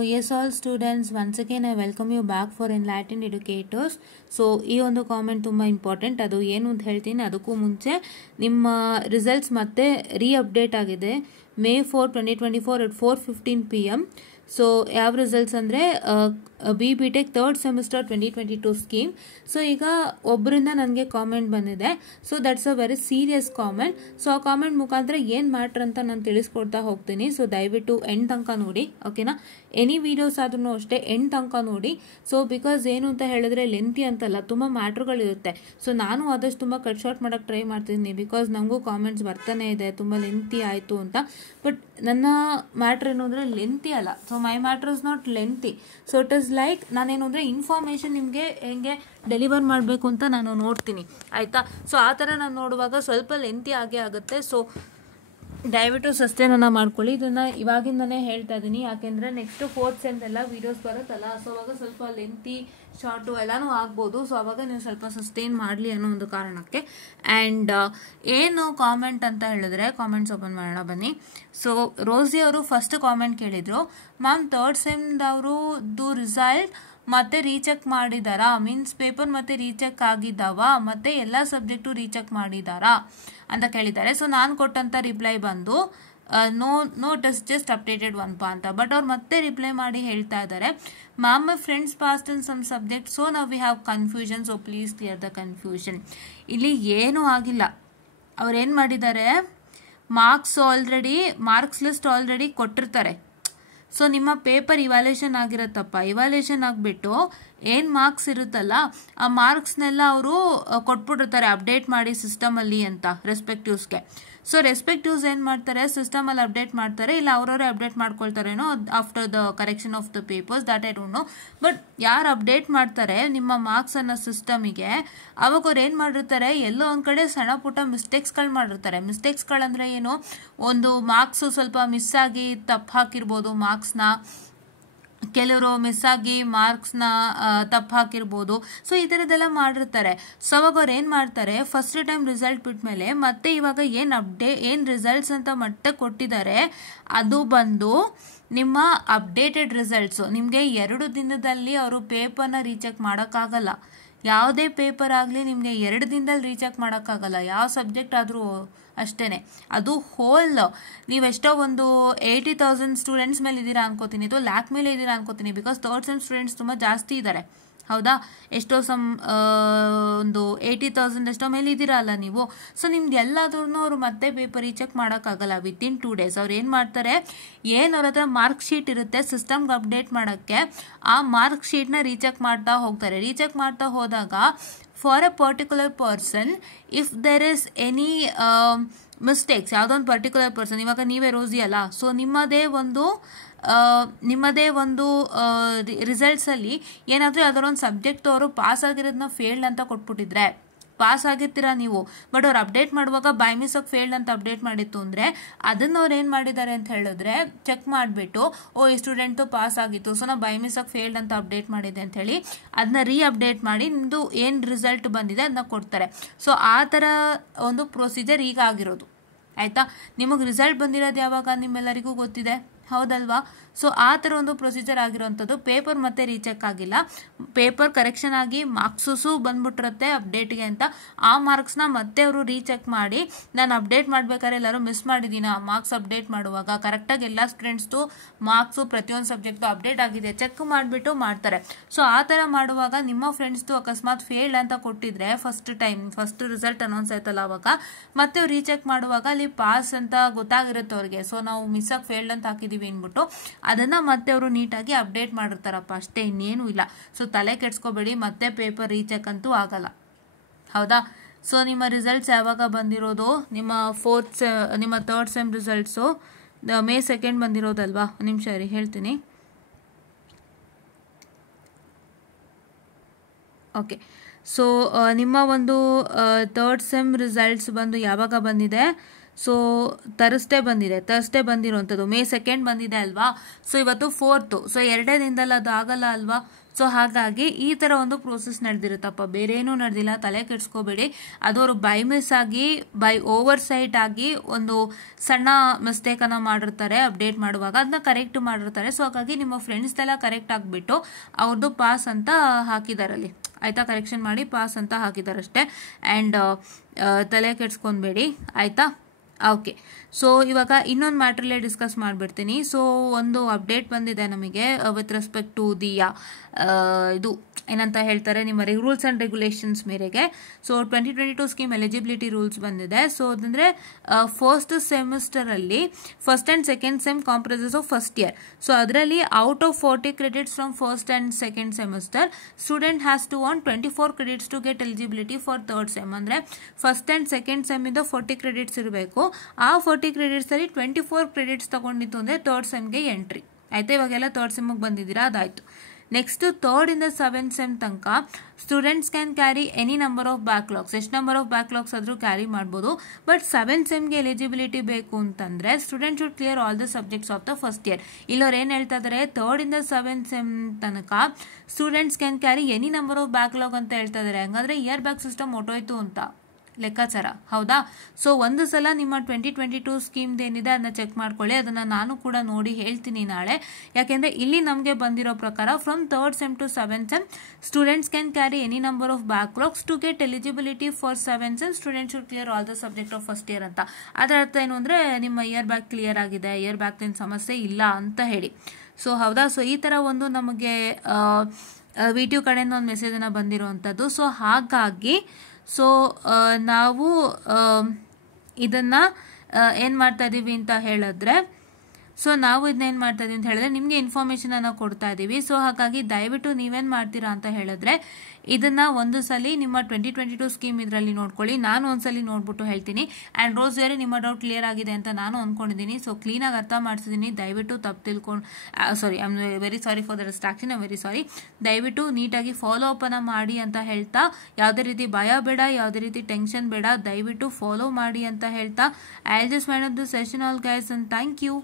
yes all students, once again I welcome you back for Enlightened Educators. So ಈ ಒಂದು comment ತುಂಬ important. ಅದು ಏನು ಅಂತ ಹೇಳ್ತೀನಿ. ಅದಕ್ಕೂ ಮುಂಚೆ ನಿಮ್ಮ ರಿಸಲ್ಟ್ಸ್ ಮತ್ತೆ ಅಪ್ಡೇಟ್ ಆಗಿದೆ May 4, 2024 at 4:15 PM. ಸೊ ಯಾವ ರಿಸಲ್ಟ್ಸ್ ಅಂದರೆ BTech third semester 2022 scheme. So ಈಗ ಒಬ್ಬರಿಂದ ನನಗೆ ಕಾಮೆಂಟ್ ಬಂದಿದೆ. So that's a very serious comment. So ಆ ಕಾಮೆಂಟ್ ಮುಖಾಂತರ ಏನು ಮ್ಯಾಟ್ರ್ ಅಂತ ನಾನು ತಿಳಿಸ್ಕೊಡ್ತಾ ಹೋಗ್ತೀನಿ. ಸೊ ದಯವಿಟ್ಟು ಎಂಡ್ ತನಕ ನೋಡಿ, ಓಕೆನಾ. ಎನಿ ವಿಡಿಯೋಸ್ ಆದ್ರೂ ಅಷ್ಟೇ ಎಂಡ್ ತನಕ ನೋಡಿ. ಸೊ ಬಿಕಾಸ್ ಏನು ಅಂತ ಹೇಳಿದ್ರೆ ಲೆಂತಿ ಅಂತಲ್ಲ, ತುಂಬ ಮ್ಯಾಟ್ರ್ಗಳಿರುತ್ತೆ. ಸೊ ನಾನು ಆದಷ್ಟು ತುಂಬ ಕಟ್ ಶಾರ್ಟ್ ಮಾಡೋಕ್ಕೆ ಟ್ರೈ ಮಾಡ್ತಿದ್ದೀನಿ. ಬಿಕಾಸ್ ನನಗೂ ಕಾಮೆಂಟ್ಸ್ ಬರ್ತಾನೆ ಇದೆ ತುಂಬ ಲೆಂತಿ ಆಯಿತು ಅಂತ. ಬಟ್ ನನ್ನ ಮ್ಯಾಟ್ರ್ ಏನು ಅಂದರೆ ಲೆಂತಿ ಅಲ್ಲ. So my matter is not lengthy. So it is like ನಾನೇನು ಅಂದರೆ ಇನ್ಫಾರ್ಮೇಷನ್ ನಿಮಗೆ ಹೆಂಗೆ ಡೆಲಿವರ್ ಮಾಡಬೇಕು ಅಂತ ನಾನು ನೋಡ್ತೀನಿ, ಆಯಿತಾ. ಸೊ ಆ ಥರ ನಾನು ನೋಡುವಾಗ ಸ್ವಲ್ಪ ಲೆಂತಿ ಆಗೇ ಆಗುತ್ತೆ. ಸೊ ದಯವಿಟ್ಟು ಸಸ್ಟೇನನ್ನು ಮಾಡ್ಕೊಳ್ಳಿ. ಇದನ್ನು ಇವಾಗಿಂದನೇ ಹೇಳ್ತಾ ಇದ್ದೀನಿ, ಯಾಕೆಂದರೆ ನೆಕ್ಸ್ಟ್ ಫೋರ್ತ್ ಸೆಮ್ ಎಲ್ಲ ವೀಡಿಯೋಸ್ ಬರುತ್ತಲ್ಲ. ಸೊ ಅವಾಗ ಸ್ವಲ್ಪ ಲೆಂತಿ ಶಾರ್ಟು ಎಲ್ಲನೂ ಆಗ್ಬೋದು. ಸೊ ಅವಾಗ ನೀವು ಸ್ವಲ್ಪ ಸಸ್ಟೇನ್ ಮಾಡಲಿ ಅನ್ನೋ ಒಂದು ಕಾರಣಕ್ಕೆ. ಆ್ಯಂಡ್ ಏನು ಕಾಮೆಂಟ್ ಅಂತ ಹೇಳಿದ್ರೆ, ಕಾಮೆಂಟ್ಸ್ ಓಪನ್ ಮಾಡೋಣ ಬನ್ನಿ. ಸೊ ರೋಸಿ ಅವರು ಫಸ್ಟ್ ಕಾಮೆಂಟ್ ಕೇಳಿದರು, ಮ್ಯಾಮ್ ಥರ್ಡ್ ಸೆಮ್ದವರು ರಿಸಲ್ಟ್ ಮತ್ತೆ ರೀಚೆಕ್ ಮಾಡಿದಾರಾ, ಮೀನ್ಸ್ ಪೇಪರ್ ಮತ್ತೆ ರೀಚೆಕ್ ಆಗಿದ್ದಾವ, ಮತ್ತೆ ಎಲ್ಲ ಸಬ್ಜೆಕ್ಟು ರೀಚೆಕ್ ಮಾಡಿದಾರಾ ಅಂತ ಕೇಳಿದ್ದಾರೆ. ಸೊ ನಾನು ಕೊಟ್ಟಂತ ರಿಪ್ಲೈ ಬಂದು no test just updated one ಪಾ ಅಂತ. ಬಟ್ ಅವ್ರು ಮತ್ತೆ ರಿಪ್ಲೈ ಮಾಡಿ ಹೇಳ್ತಾ ಇದ್ದಾರೆ, ma'am my friends passed in some subject so ನಾವು we have confusion, so please clear the confusion. ಇಲ್ಲಿ ಏನೂ ಆಗಿಲ್ಲ. ಅವ್ರು ಏನು ಮಾಡಿದ್ದಾರೆ, ಮಾರ್ಕ್ಸ್ ಲಿಸ್ಟ್ ಆಲ್ರೆಡಿ ಕೊಟ್ಟಿರ್ತಾರೆ. ಸೊ ನಿಮ್ಮ ಪೇಪರ್ ಇವ್ಯಾಲ್ಯೂಷನ್ ಆಗಿರತ್ತಪ್ಪ. ಇವ್ಯಾಲ್ಯೂಷನ್ ಆಗಿಬಿಟ್ಟು ಏನು ಮಾರ್ಕ್ಸ್ ಇರುತ್ತಲ್ಲ ಆ ಮಾರ್ಕ್ಸ್ನೆಲ್ಲ ಅವರು ಕೊಟ್ಬಿಟ್ಟಿರ್ತಾರೆ ಅಪ್ಡೇಟ್ ಮಾಡಿ ಸಿಸ್ಟಮಲ್ಲಿ ಅಂತ ರೆಸ್ಪೆಕ್ಟಿವ್ಸ್ಗೆ. ಸೊ ರೆಸ್ಪೆಕ್ಟಿವ್ಸ್ ಏನು ಮಾಡ್ತಾರೆ, ಸಿಸ್ಟಮಲ್ಲಿ ಅಪ್ಡೇಟ್ ಮಾಡ್ತಾರೆ, ಇಲ್ಲ ಅವರವರೇ ಅಪ್ಡೇಟ್ ಮಾಡ್ಕೊಳ್ತಾರೇನೋ after the correction of the papers, that I don't know. But ಯಾರು ಅಪ್ಡೇಟ್ ಮಾಡ್ತಾರೆ ನಿಮ್ಮ ಮಾರ್ಕ್ಸನ್ನು ಸಿಸ್ಟಮಿಗೆ, ಅವಾಗ ಅವ್ರು ಏನು ಮಾಡಿರ್ತಾರೆ, ಎಲ್ಲೋ ಒಂದು ಕಡೆ ಸಣ್ಣ ಪುಟ್ಟ ಮಿಸ್ಟೇಕ್ಸ್ಗಳು ಮಾಡಿರ್ತಾರೆ. ಮಿಸ್ಟೇಕ್ಸ್ಗಳಂದರೆ ಏನು, ಒಂದು ಮಾರ್ಕ್ಸು ಸ್ವಲ್ಪ ಮಿಸ್ ಆಗಿ ತಪ್ಪು ಹಾಕಿರ್ಬೋದು, ಮಾರ್ಕ್ಸ್ನ ಕೆಲವರು ಮಿಸ್ ಆಗಿ ಮಾರ್ಕ್ಸ್ನ ತಪ್ಪು ಹಾಕಿರ್ಬೋದು. ಸೊ ಈ ಥರದ್ದೆಲ್ಲ ಮಾಡಿರ್ತಾರೆ. ಸೊ ಅವಾಗ ಅವ್ರು ಏನು ಮಾಡ್ತಾರೆ, ಫಸ್ಟ್ ಟೈಮ್ ರಿಸಲ್ಟ್ ಬಿಟ್ಮೇಲೆ ಮತ್ತೆ ಇವಾಗ ಏನು ರಿಸಲ್ಟ್ಸ್ ಅಂತ ಮತ್ತೆ ಕೊಟ್ಟಿದ್ದಾರೆ, ಅದು ಬಂದು ನಿಮ್ಮ ಅಪ್ಡೇಟೆಡ್ ರಿಸಲ್ಟ್ಸು. ನಿಮಗೆ 2 ದಿನದಲ್ಲಿ ಅವರು ಪೇಪರ್ನ ರೀಚೆಕ್ ಮಾಡೋಕ್ಕಾಗಲ್ಲ. ಯಾವುದೇ ಪೇಪರ್ ಆಗಲಿ ನಿಮಗೆ 2 ದಿನದಲ್ಲಿ ರೀಚೆಕ್ ಮಾಡೋಕ್ಕಾಗಲ್ಲ. ಯಾವ ಸಬ್ಜೆಕ್ಟ್ ಆದರೂ ಅಷ್ಟೇ. ಅದು ಹೋಲ್ ನೀವೆಷ್ಟೋ ಒಂದು 80,000 ಸ್ಟೂಡೆಂಟ್ಸ್ ಮೇಲೆ ಇದ್ದೀರಾ ಅನ್ಕೋತೀನಿ, ಇದು ಲ್ಯಾಕ್ ಮೇಲೆ ಇದ್ದೀರಾ ಅನ್ಕೋತೀನಿ. ಬಿಕಾಸ್ ಥರ್ಡ್ ಸೆಮ್ ಸ್ಟೂಡೆಂಟ್ಸ್ ತುಂಬ ಜಾಸ್ತಿ ಇದ್ದಾರೆ, ಹೌದಾ. ಎಷ್ಟೋ ಒಂದು 80,000 ಎಷ್ಟೋ ಮೇಲೆ ಇದ್ದೀರಾ ಅಲ್ಲ ನೀವು. ಸೊ ನಿಮ್ದು ಎಲ್ಲಾದ್ರೂ ಅವರು ಮತ್ತೆ ಪೇಪರ್ ರೀಚೆಕ್ ಮಾಡೋಕ್ಕಾಗಲ್ಲ ವಿತಿನ್ 2 days. ಅವ್ರು ಏನು ಮಾಡ್ತಾರೆ, ಏನು ಅವ್ರ ಹತ್ರ ಮಾರ್ಕ್ ಶೀಟ್ ಇರುತ್ತೆ ಸಿಸ್ಟಮ್ಗೆ ಅಪ್ಡೇಟ್ ಮಾಡೋಕ್ಕೆ, ಆ ಮಾರ್ಕ್ ಶೀಟ್ನ ರೀಚೆಕ್ ಮಾಡ್ತಾ ಹೋಗ್ತಾರೆ. ರೀಚೆಕ್ ಮಾಡ್ತಾ ಹೋದಾಗ for a particular person if there is any mistakes, ಯಾವುದೋ ಒಂದು ಪರ್ಟಿಕ್ಯುಲರ್ ಪರ್ಸನ್, ಇವಾಗ ನೀವೇ ರೋಸಿ ಅಲ್ಲ, ಸೊ ನಿಮ್ಮದೇ ಒಂದು ರಿಸಲ್ಟ್ಸಲ್ಲಿ ಏನಾದರೂ ಯಾವ್ದಾದ್ರು ಒಂದು ಸಬ್ಜೆಕ್ಟ್ ಅವರು ಪಾಸ್ ಆಗಿರೋದನ್ನ ಫೇಲ್ಡ್ ಅಂತ ಕೊಟ್ಬಿಟ್ಟಿದ್ರೆ, ಪಾಸ್ ಆಗಿರ್ತೀರಾ ನೀವು, ಬಟ್ ಅವ್ರು ಅಪ್ಡೇಟ್ ಮಾಡುವಾಗ ಬೈ ಮಿಸ್ಟೇಕ್ ಫೇಲ್ಡ್ ಅಂತ ಅಪ್ಡೇಟ್ ಮಾಡಿತ್ತು ಅಂದರೆ ಅದನ್ನು ಅವ್ರು ಏನು ಮಾಡಿದ್ದಾರೆ ಅಂತ ಹೇಳಿದ್ರೆ ಚೆಕ್ ಮಾಡಿಬಿಟ್ಟು, ಈ ಸ್ಟೂಡೆಂಟು ಪಾಸ್ ಆಗಿತ್ತು, ಸೊ ನಾವು ಬೈ ಮಿಸ್ಟೇಕ್ ಫೇಲ್ಡ್ ಅಂತ ಅಪ್ಡೇಟ್ ಮಾಡಿದೆ ಅಂತ ಹೇಳಿ ಅದನ್ನ ಅಪ್ಡೇಟ್ ಮಾಡಿ ನಿಮ್ಮದು ಏನು ರಿಸಲ್ಟ್ ಬಂದಿದೆ ಅದನ್ನ ಕೊಡ್ತಾರೆ. ಸೊ ಆ ಥರ ಒಂದು ಪ್ರೊಸೀಜರ್ ಈಗ ಆಗಿರೋದು, ಆಯಿತಾ. ನಿಮಗೆ ರಿಸಲ್ಟ್ ಬಂದಿರೋದು ಯಾವಾಗ ನಿಮ್ಮೆಲ್ಲರಿಗೂ ಗೊತ್ತಿದೆ, ಹೌದಲ್ವಾ. ಸೊ ಆ ಥರ ಒಂದು ಪ್ರೊಸೀಜರ್ ಆಗಿರೋವಂಥದ್ದು. ಪೇಪರ್ ಮತ್ತೆ ರೀಚೆಕ್ ಆಗಿಲ್ಲ, ಪೇಪರ್ ಕರೆಕ್ಷನ್ ಆಗಿ ಮಾರ್ಕ್ಸು ಬಂದ್ಬಿಟ್ಟಿರುತ್ತೆ ಅಪ್ಡೇಟ್ಗೆ ಅಂತ. ಆ ಮಾರ್ಕ್ಸ್ನ ಮತ್ತೆ ಅವರು ರೀಚೆಕ್ ಮಾಡಿ, ನಾನು ಅಪ್ಡೇಟ್ ಮಾಡ್ಬೇಕಾದ್ರೆ ಎಲ್ಲರೂ ಮಿಸ್ ಮಾಡಿದ್ದೀನ, ಮಾರ್ಕ್ಸ್ ಅಪ್ಡೇಟ್ ಮಾಡುವಾಗ ಕರೆಕ್ಟಾಗಿ ಎಲ್ಲ ಸ್ಟೂಡೆಂಟ್ಸ್ದು ಮಾರ್ಕ್ಸು ಪ್ರತಿಯೊಂದು ಸಬ್ಜೆಕ್ಟು ಅಪ್ಡೇಟ್ ಆಗಿದೆ ಚೆಕ್ ಮಾಡಿಬಿಟ್ಟು ಮಾಡ್ತಾರೆ. ಸೊ ಆ ಥರ ಮಾಡುವಾಗ ನಿಮ್ಮ ಫ್ರೆಂಡ್ಸ್ದು ಅಕಸ್ಮಾತ್ ಫೇಲ್ಡ್ ಅಂತ ಕೊಟ್ಟಿದ್ರೆ ಫಸ್ಟ್ ರಿಸಲ್ಟ್ ಅನೌನ್ಸ್ ಆಯ್ತಲ್ಲ ಅವಾಗ, ಮತ್ತೆ ಅವ್ರು ರೀಚೆಕ್ ಮಾಡುವಾಗ ಅಲ್ಲಿ ಪಾಸ್ ಅಂತ ಗೊತ್ತಾಗಿರುತ್ತೆ ಅವ್ರಿಗೆ. ಸೊ ನಾವು ಮಿಸ್ ಆಗಿ ಫೇಲ್ಡ್ ಅಂತ ಹಾಕಿದ್ದೀವಿ ಅಂದ್ಬಿಟ್ಟು ಅದನ್ನ ಮತ್ತೆ ಅವರು ನೀಟಾಗಿ ಅಪ್ಡೇಟ್ ಮಾಡಿರ್ತಾರಪ್ಪ, ಅಷ್ಟೇ, ಇನ್ನೇನು ಇಲ್ಲ. ಸೊ ತಲೆ ಕೆಡ್ಸ್ಕೋಬೇಡಿ, ಮತ್ತೆ ಪೇಪರ್ ರೀಚೆಕ್ ಅಂತೂ ಆಗಲ್ಲ, ಹೌದಾ. ಸೊ ನಿಮ್ಮ ರಿಸಲ್ಟ್ಸ್ ಯಾವಾಗ ಬಂದಿರೋದು, ನಿಮ್ಮ ಥರ್ಡ್ ಸೆಮ್ ರಿಸಲ್ಟ್ಸು May 2 ಬಂದಿರೋದಲ್ವಾ. ಒಂದು ನಿಮಿಷ ರೀ ಹೇಳ್ತೀನಿ. ಓಕೆ, ಸೊ ನಿಮ್ಮ ಒಂದು ಥರ್ಡ್ ಸೆಮ್ ರಿಸಲ್ಟ್ಸ್ ಬಂದು ಯಾವಾಗ ಬಂದಿದೆ, ಸೊ ಥರ್ಸ್ಡೇ ಬಂದಿರುವಂಥದ್ದು May 2 ಬಂದಿದೆ ಅಲ್ವಾ. ಸೊ ಇವತ್ತು 4th, ಸೊ 2 ದಿನದಲ್ಲಿ ಅದು ಆಗಲ್ಲ ಅಲ್ವಾ. ಸೊ ಹಾಗಾಗಿ ಈ ಥರ ಒಂದು ಪ್ರೋಸೆಸ್ ನಡೆದಿರುತ್ತಪ್ಪ, ಬೇರೆ ಏನೂ ನಡೆದಿಲ್ಲ, ತಲೆ ಕೆಡಿಸ್ಕೋಬೇಡಿ. ಅದು ಅವರು ಬೈ ಮಿಸ್ ಆಗಿ ಓವರ್ ಸೈಟ್ ಆಗಿ ಒಂದು ಸಣ್ಣ ಮಿಸ್ಟೇಕನ್ನು ಮಾಡಿರ್ತಾರೆ ಅಪ್ಡೇಟ್ ಮಾಡುವಾಗ, ಅದನ್ನ ಕರೆಕ್ಟ್ ಮಾಡಿರ್ತಾರೆ. ಸೊ ಹಾಗಾಗಿ ನಿಮ್ಮ ಫ್ರೆಂಡ್ಸ್ದೆಲ್ಲ ಕರೆಕ್ಟ್ ಆಗಿಬಿಟ್ಟು ಅವ್ರದ್ದು ಪಾಸ್ ಅಂತ ಹಾಕಿದಾರಲ್ಲಿ, ಆಯಿತಾ, ಕರೆಕ್ಷನ್ ಮಾಡಿ ಪಾಸ್ ಅಂತ ಹಾಕಿದಾರಷ್ಟೇ. ಆ್ಯಂಡ್ ತಲೆ ಕೆಡ್ಸ್ಕೊಬೇಡಿ, ಆಯಿತಾ. ಓಕೆ, ಸೊ ಇವಾಗ ಇನ್ನೊಂದು ಮ್ಯಾಟ್ರಲ್ಲೇ ಡಿಸ್ಕಸ್ ಮಾಡಿಬಿಡ್ತೀನಿ. ಸೊ ಒಂದು ಅಪ್ಡೇಟ್ ಬಂದಿದೆ ನಮಗೆ ವಿತ್ ರೆಸ್ಪೆಕ್ಟ್ ಟು ದಿ ಇದು ಏನಂತ ಹೇಳ್ತಾರೆ, ನಿಮ್ಮ ರೂಲ್ಸ್ ಆ್ಯಂಡ್ ರೆಗ್ಯುಲೇಷನ್ಸ್ ಮೇರೆಗೆ. ಸೊ 2022 ಸ್ಕೀಮ್ ಎಲಿಜಿಬಿಲಿಟಿ ರೂಲ್ಸ್ ಬಂದಿದೆ. ಸೊ ಅದಂದರೆ ಫಸ್ಟ್ ಸೆಮಿಸ್ಟರಲ್ಲಿ first and second sem comprises of first year. So ಅದರಲ್ಲಿ out of 40 credits from first and second semester, student has to want 24 credits to get eligibility for third sem. ಅಂದರೆ first and second ಸೆಮ್ಮಿಂದ 40 credits ಇರಬೇಕು. ಆ 40 ಕ್ರೆಡಿಟ್ಸಲ್ಲಿ 24 credits ತಗೊಂಡಿತ್ತು ಅಂದರೆ third ಸೆಮ್ಗೆ entry, ಆಯಿತಾ. ಇವಾಗೆಲ್ಲ third ಸೆಮ್ಗೆ ಬಂದಿದ್ದೀರಾ, ಅದಾಯಿತು. Next 3rd ಇಂದ 7th ಸೆಮ್ ತನಕ students can carry any number of backlogs, ಎಷ್ಟು ನಂಬರ್ ಆಫ್ ಬ್ಯಾಕ್ಲಾಗ್ಸ್ ಆದರೂ ಕ್ಯಾರಿ ಮಾಡ್ಬೋದು. ಬಟ್ 7th ಸೆಮ್ಗೆ ಎಲಿಜಿಬಿಲಿಟಿ ಬೇಕು ಅಂತಂದರೆ student should clear all the subjects of the first year. ಇಲ್ಲವ್ರು ಏನು ಹೇಳ್ತಾ ಇದ್ದಾರೆ, 3rd ಇಂದ 7th ಸೆಮ್ ತನಕ students can carry any number of backlog ಅಂತ ಹೇಳ್ತಾ ಇದ್ದಾರೆ. ಹಂಗಂದ್ರೆ ಇಯರ್ ಬ್ಯಾಕ್ ಸಿಸ್ಟಮ್ ಹೊಟ್ಟೋಯ್ತು ಅಂತ ಲೆಕ್ಕಾಚಾರ, ಹೌದಾ. ಸೊ ಒಂದು ಸಲ ನಿಮ್ಮ 2022 ಸ್ಕೀಮ್ದು ಏನಿದೆ ಅದನ್ನ ಚೆಕ್ ಮಾಡ್ಕೊಳ್ಳಿ. ಅದನ್ನು ನಾನು ಕೂಡ ನೋಡಿ ಹೇಳ್ತೀನಿ ನಾಳೆ. ಯಾಕೆಂದರೆ ಇಲ್ಲಿ ನಮಗೆ ಬಂದಿರೋ ಪ್ರಕಾರ from 3rd sem to 7th sem students can carry any number of backlogs to get eligibility for 7th sem. Student should clear all the subject of first year ಅಂತ. ಅದರ ಅರ್ಥ ಏನು ಅಂದರೆ ನಿಮ್ಮ ಇಯರ್ ಬ್ಯಾಕ್ ಕ್ಲಿಯರ್ ಆಗಿದೆ, year ಬ್ಯಾಕ್ದೇನು ಸಮಸ್ಯೆ ಇಲ್ಲ ಅಂತ ಹೇಳಿ. ಸೊ ಹೌದಾ. ಸೊ ಈ ಥರ ಒಂದು ನಮಗೆ ವಿಟಿಯು ಕಡೆಯಿಂದ ಒಂದು ಮೆಸೇಜನ್ನು ಬಂದಿರುವಂಥದ್ದು. ಸೊ ಹಾಗಾಗಿ ನಾವು ಇದನ್ನು ಏನು ಮಾಡ್ತಾ ಇದ್ದೀವಿ ಅಂತ ಹೇಳಿದ್ರೆ, ಸೊ ನಾವು ಇದನ್ನ ಏನು ಮಾಡ್ತಾ ಇದೀವಿ ಅಂತ ಹೇಳಿದ್ರೆ ನಿಮಗೆ ಇನ್ಫಾರ್ಮೇಷನನ್ನು ಕೊಡ್ತಾ ಇದ್ದೀವಿ. ಸೊ ಹಾಗಾಗಿ ದಯವಿಟ್ಟು ನೀವೇನು ಮಾಡ್ತೀರಾ ಅಂತ ಹೇಳಿದ್ರೆ ಇದನ್ನು ಒಂದು ಸಲ ನಿಮ್ಮ 2022 ಸ್ಕೀಮ್ ಇದರಲ್ಲಿ ನೋಡ್ಕೊಳ್ಳಿ. ನಾನು ಒಂದ್ಸಲಿ ನೋಡ್ಬಿಟ್ಟು ಹೇಳ್ತೀನಿ. ಆ್ಯಂಡ್ ರೋಸ್ ಬೇರೆ ನಿಮ್ಮ ಡೌಟ್ ಕ್ಲಿಯರ್ ಆಗಿದೆ ಅಂತ ನಾನು ಅಂದ್ಕೊಂಡಿದ್ದೀನಿ. ಸೊ ಕ್ಲೀನಾಗಿ ಅರ್ಥ ಮಾಡಿಸಿದ್ದೀನಿ. ದಯವಿಟ್ಟು ತಪ್ಪು ತಿಳ್ಕೊಂಡು sorry, I am very sorry for the distraction, I very sorry. ದಯವಿಟ್ಟು ನೀಟಾಗಿ ಫಾಲೋ ಅಪ್ಪನ್ನು ಮಾಡಿ ಅಂತ ಹೇಳ್ತಾ, ಯಾವುದೇ ರೀತಿ ಭಯ ಬೇಡ, ಯಾವುದೇ ರೀತಿ ಟೆನ್ಷನ್ ಬೇಡ, ದಯವಿಟ್ಟು ಫಾಲೋ ಮಾಡಿ ಅಂತ ಹೇಳ್ತಾ I will just wind up the session all guys and thank you.